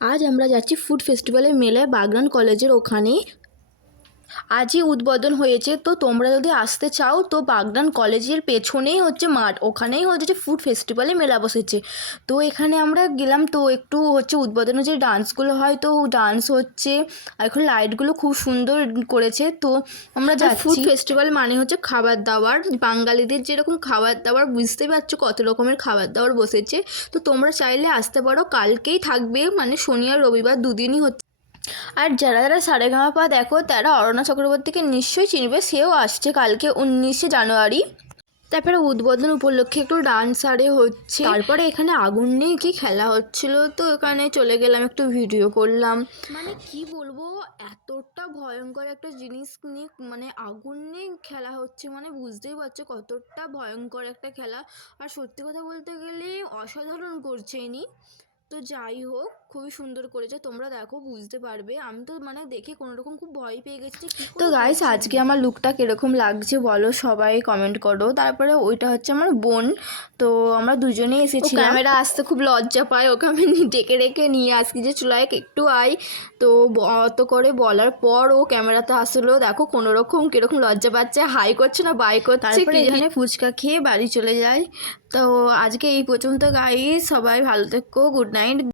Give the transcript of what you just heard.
আজ আমরা যাচ্ছি ফুড ফেস্টিভ্যালের মেলায় বাগনান কলেজের ওখানে। আজই উদ্বোধন হয়েছে, তো তোমরা যদি আসতে চাও তো বাগনান কলেজের পেছনেই হচ্ছে মাঠ, ওখানেই হচ্ছে ফুড ফেস্টিভ্যালে মেলা বসেছে। তো এখানে আমরা গেলাম, তো একটু হচ্ছে উদ্বোধনের যে ডান্সগুলো হয় তো ডান্স হচ্ছে, আর এখন লাইটগুলো খুব সুন্দর করেছে। তো আমরা যাচ্ছি। ফুড ফেস্টিভ্যাল মানে হচ্ছে খাবার দাবার, বাঙালিদের যেরকম খাবার দাবার, বুঝতে পারছো কত রকমের খাবার দাবার বসেছে। তো তোমরা চাইলে আসতে পারো, কালকেই থাকবে, মানে শনি আর রবিবার দুদিনই হচ্ছে। আর যারা যারা সারেগামাপা দেখো তারা অরণ্য চক্রবর্তীকে নিশ্চয়ই চিনবে, সেও আসছে কালকে 19শে জানুয়ারি। তারপরে উদ্বোধন উপলক্ষে একটু ডান্স আরে হচ্ছে, তারপরে এখানে আগুন নিয়ে কি খেলা হচ্ছিল, তো এখানে চলে গেলাম, একটু ভিডিও করলাম। মানে কি বলবো, এতটা ভয়ঙ্কর একটা জিনিস নিয়ে, মানে আগুন নিয়ে খেলা হচ্ছে, মানে বুঝতেই পারছো কতটা ভয়ঙ্কর একটা খেলা। আর সত্যি কথা বলতে গেলে অসাধারণ করছে ইনি। তো যাই হোক, খুবই সুন্দর করেছে, তোমরা দেখো বুঝতে পারবে। আমি তো মানে দেখে কোনো রকম খুব ভয় পেয়ে গেছি। তো গাইস, আজকে আমার লুকটা কীরকম লাগছে বলো, সবাই কমেন্ট করো। তারপরে ওইটা হচ্ছে আমার বোন, তো আমরা দুজনেই এসেছি। ক্যামেরা আসতে খুব লজ্জা পায়, ওকে আমি ডেকে রেখে নিয়ে আসছি যে চুলায় একটু আয়। তো অত করে বলার পর ও ক্যামেরাতে আসলো, দেখো কোনো রকম কীরকম লজ্জা পাচ্ছে, হাই করছে না বাই করছে। তারপরে এখানে ফুচকা খেয়ে বাড়ি চলে যায়। তো আজকে এই পর্যন্ত গাইস, সবাই ভালো থেকো, গুড নাইট।